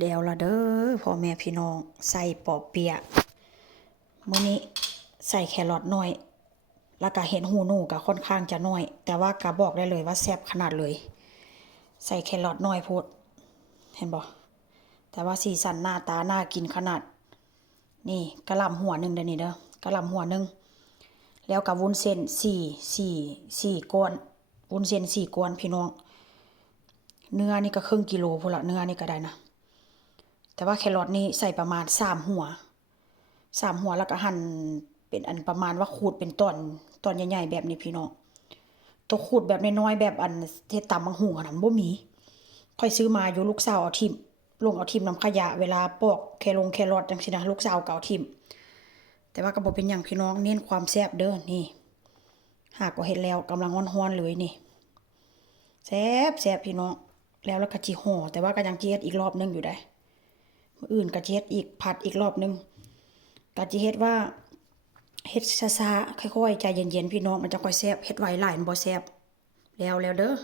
แล้วละเด้อพ่อแม่พี่น้องใส่ปอเปี๊ยะมื้อนี้ใส่แครอทน้อยแล้วก็เห็ดหูหนูก็ค่อนข้างจะน้อยแต่ว่าก็บอกได้เลยว่าแซ่บขนาดเลยใส่แครอทน้อยโพดเห็นบ่แต่ว่าสีสันหน้าตาน่ากินขนาดนี่กะหล่ำหัวหนึ่งเด้อนี่เด้อกะหล่ำหัวหนึ่งแล้วกับวุ้นเส้นสี่ก้อนวุ้นเส้นสี่ก้อนพี่น้องเนื้อนี่ก็ครึ่งกิโลพุ่นละเนื้อนี่ก็ได้นะแต่ว่าแครอทนี่ใส่ประมาณสามหัวแล้วก็หั่นเป็นอันประมาณว่าขูดเป็นตอนใหญ่ๆแบบนี้พี่น้องตัวขูดแบบน้อยๆแบบอันเฮ็ดตำบักหุ่งอันนั้นบ่มีค่อยซื้อมาอยู่ลูกสาวเอาทิ่มลงเอาทิ่มน้ำขยะเวลาปอกแครอทจังซี่นะลูกสาวก็เอาทิ่มแต่ว่าก็บ่เป็นหยังพี่น้องเน้นความแซ่บเด้อนี่หากว่าเฮ็ดแล้วกำลังร้อนๆเลยนี่แซ่บพี่น้องแล้วก็จิห่อแต่ว่าก็ยังสิเฮ็ดอีกรอบนึงอยู่ได้มื้ออื่นก็สิเฮ็ดอีกผัดอีกรอบนึงก็สิเฮ็ดว่าเฮ็ดช้าๆค่อยๆใจเย็นๆพี่น้องมันจะค่อยแซ่บเฮ็ดไวหลายมันบ่แซ่บแล้วเด้อ